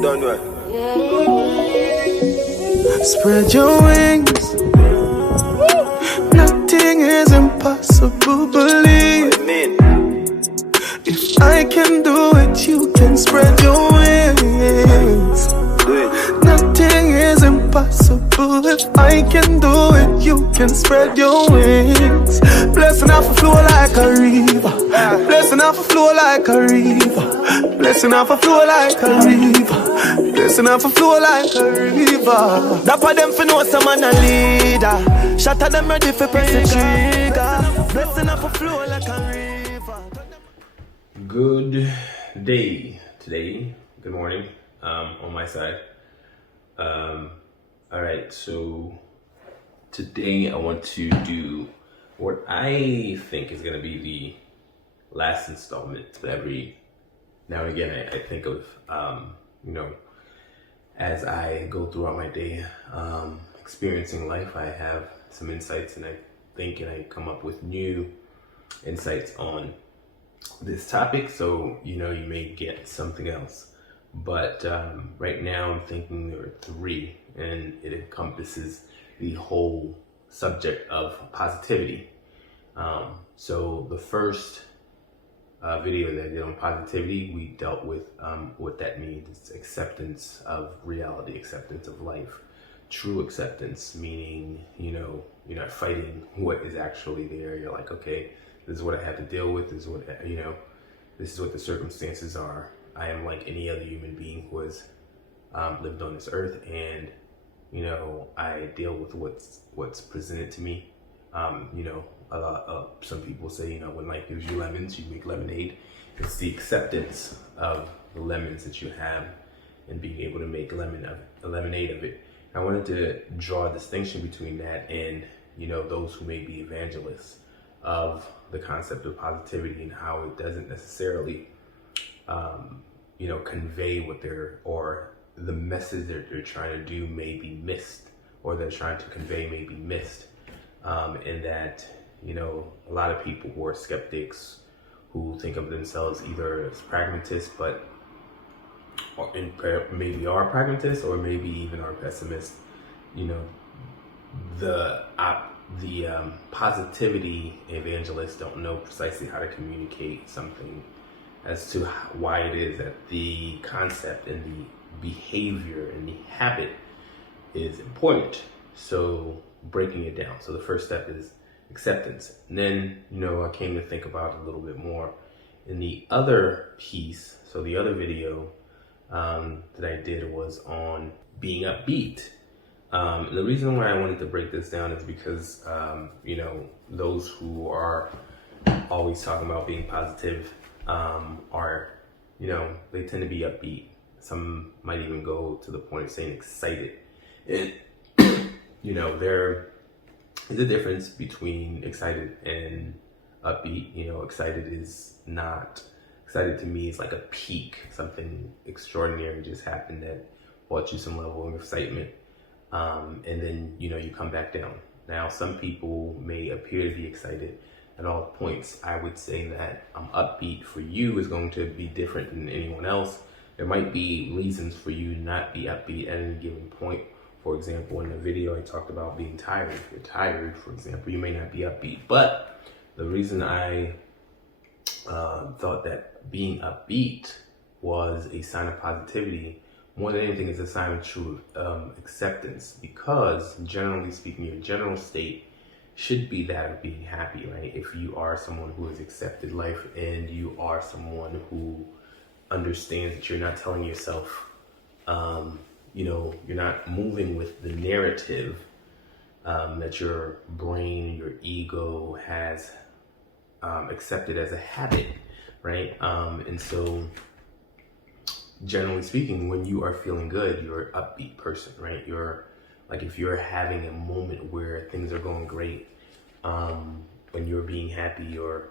You done well. Spread your wings. Nothing is impossible, believe. What you mean? If I can do it, you can spread your wings. Do it. Nothing is impossible. If I can do it, you can spread your wings. Blessing off a flow like a river. Blessing off a flow like a river. Blessing off a flow like a river. Blessing off a flow like a river. That for them for know some man a leader. Shot at them ready for press the trigger. Blessing off a flow like a river. Good day today. Good morning on my side. All right, so today I want to do what I think is going to be the last installment. But every now and again, I think of, as I go throughout my day, experiencing life, I have some insights, and I think and I come up with new insights on this topic. So, you may get something else. But right now I'm thinking there are three, and it encompasses the whole subject of positivity. So the first video that I did on positivity, we dealt with what that means. It's acceptance of reality, acceptance of life, true acceptance, meaning, you're not fighting what is actually there. You're like, okay, this is what I have to deal with. This is what, this is what the circumstances are. I am like any other human being who has lived on this earth, and I deal with what's presented to me. Some people say, when life gives you lemons, you make lemonade. It's the acceptance of the lemons that you have and being able to make lemonade of it. I wanted to draw a distinction between that and those who may be evangelists of the concept of positivity, and how it doesn't necessarily convey what the message that they're trying to do may be missed, or they're trying to convey may be missed. And that, a lot of people who are skeptics, who think of themselves either as pragmatists, maybe are pragmatists, or maybe even are pessimists, the positivity evangelists don't know precisely how to communicate something as to why it is that the concept and the behavior and the habit is important. So breaking it down. So the first step is acceptance. And then, I came to think about it a little bit more in the other piece. So the other video that I did was on being upbeat. The reason why I wanted to break this down is because, those who are always talking about being positive are, they tend to be upbeat. Some might even go to the point of saying excited. And, there is a difference between excited and upbeat. Excited to me is like a peak, something extraordinary just happened that brought you some level of excitement. And then, you come back down. Now, some people may appear to be excited at all points. I would say that upbeat for you is going to be different than anyone else. There might be reasons for you to not be upbeat at any given point. For example, in the video, I talked about being tired. If you're tired, for example, you may not be upbeat. But the reason I thought that being upbeat was a sign of positivity, more than anything, is a sign of true acceptance, because generally speaking, your general state should be that of being happy, right? If you are someone who has accepted life, and you are someone who understands that you're not telling yourself, you're not moving with the narrative that your brain, your ego has accepted as a habit, right? And so, generally speaking, when you are feeling good, you're an upbeat person, right? You're like, if you're having a moment where things are going great, when you're being happy, or,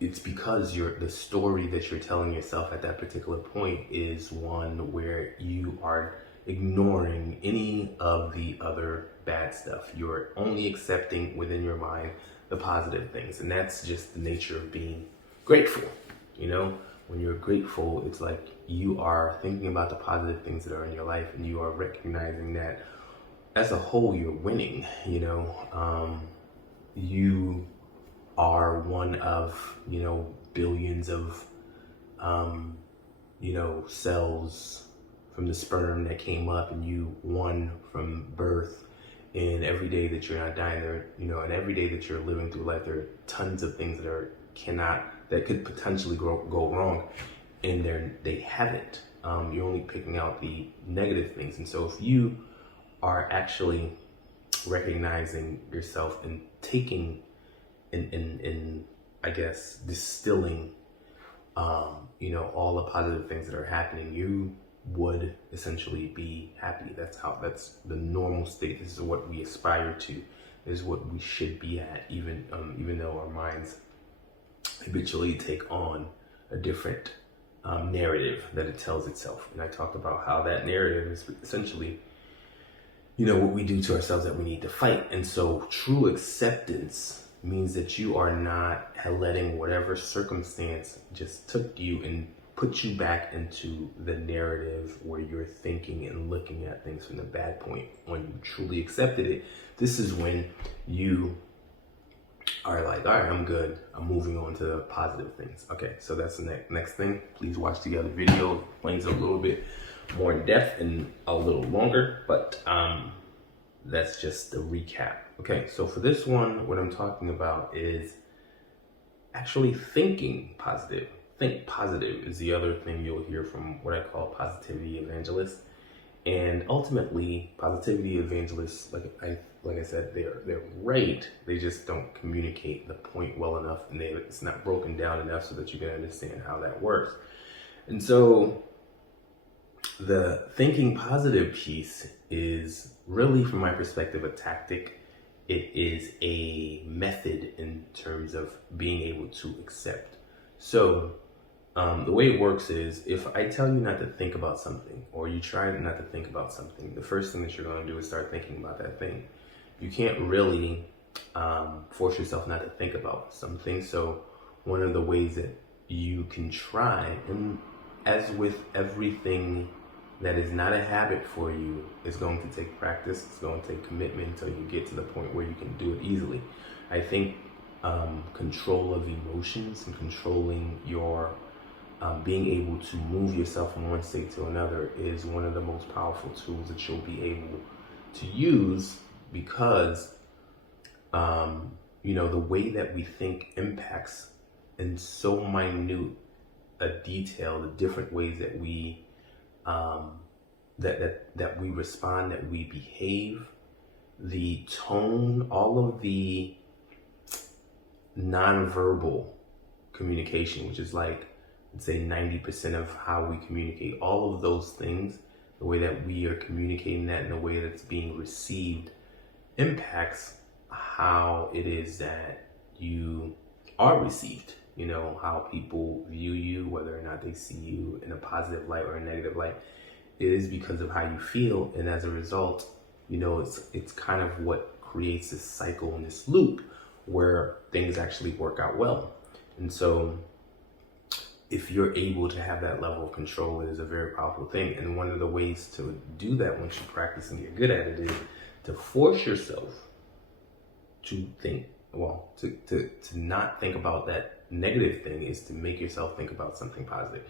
it's because the story that you're telling yourself at that particular point is one where you are ignoring any of the other bad stuff. You're only accepting within your mind the positive things. And that's just the nature of being grateful. when you're grateful, it's like you are thinking about the positive things that are in your life, and you are recognizing that as a whole, you're winning. You are one of, billions of, cells from the sperm that came up, and you won from birth. And every day that you're not dying there, and every day that you're living through life, there are tons of things that could potentially go wrong, and they haven't. You're only picking out the negative things. And so if you are actually recognizing yourself and taking and I guess distilling all the positive things that are happening, you would essentially be happy. That's the normal state. This is what we aspire to. This is what we should be at, even though our minds habitually take on a different narrative that it tells itself. And I talked about how that narrative is essentially what we do to ourselves that we need to fight. And so true acceptance means that you are not letting whatever circumstance just took you and put you back into the narrative where you're thinking and looking at things from the bad point. When you truly accepted it, this is when you are like, all right, I'm good. I'm moving on to the positive things. Okay, so that's the next thing. Please watch the other video. It explains a little bit more in depth and a little longer, but that's just the recap. Okay, so for this one, what I'm talking about is actually thinking positive. Think positive is the other thing you'll hear from what I call positivity evangelists. And ultimately, positivity evangelists, like I said, they're right. They just don't communicate the point well enough, and it's not broken down enough so that you can understand how that works. And so the thinking positive piece is really, from my perspective, a tactic. It is a method in terms of being able to accept. So the way it works is, if I tell you not to think about something, or you try not to think about something, the first thing that you're going to do is start thinking about that thing. You can't really force yourself not to think about something. So one of the ways that you can try, and as with everything that is not a habit for you, is going to take practice. It's going to take commitment until you get to the point where you can do it easily. I think control of emotions and controlling your being able to move yourself from one state to another is one of the most powerful tools that you'll be able to use, because the way that we think impacts in so minute a detail the different ways that we that we respond, that we behave, the tone, all of the nonverbal communication, which is like, let's say 90% of how we communicate, all of those things, the way that we are communicating that and the way that's being received impacts how it is that you are received. How people view you, whether or not they see you in a positive light or a negative light. It is because of how you feel, and as a result, it's kind of what creates this cycle and this loop where things actually work out well. And so if you're able to have that level of control, it is a very powerful thing. And one of the ways to do that, once you practice and get good at it, is to force yourself to think, to not think about that negative thing, is to make yourself think about something positive.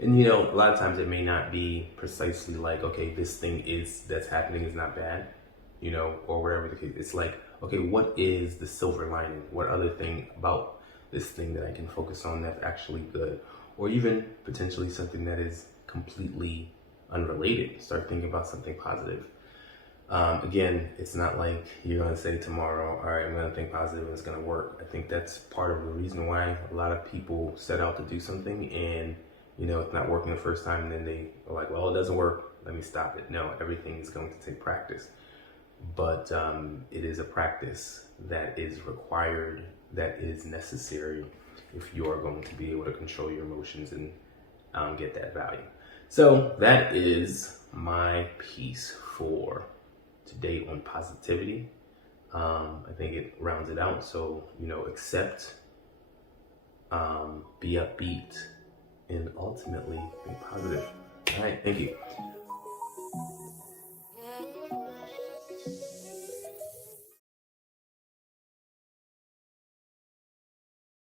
And a lot of times it may not be precisely like, okay, this thing that's happening is not bad, or whatever the case. It's like, okay, what is the silver lining? What other thing about this thing that I can focus on that's actually good? Or even potentially something that is completely unrelated. Start thinking about something positive. Again, it's not like you're going to say tomorrow, all right, I'm going to think positive and it's going to work. I think that's part of the reason why a lot of people set out to do something and, it's not working the first time, and then they are like, well, it doesn't work, let me stop it. No, everything is going to take practice. But it is a practice that is required, that is necessary if you are going to be able to control your emotions and get that value. So that is my piece for today on positivity. I think it rounds it out. So, accept, be upbeat, and ultimately be positive. All right, thank you.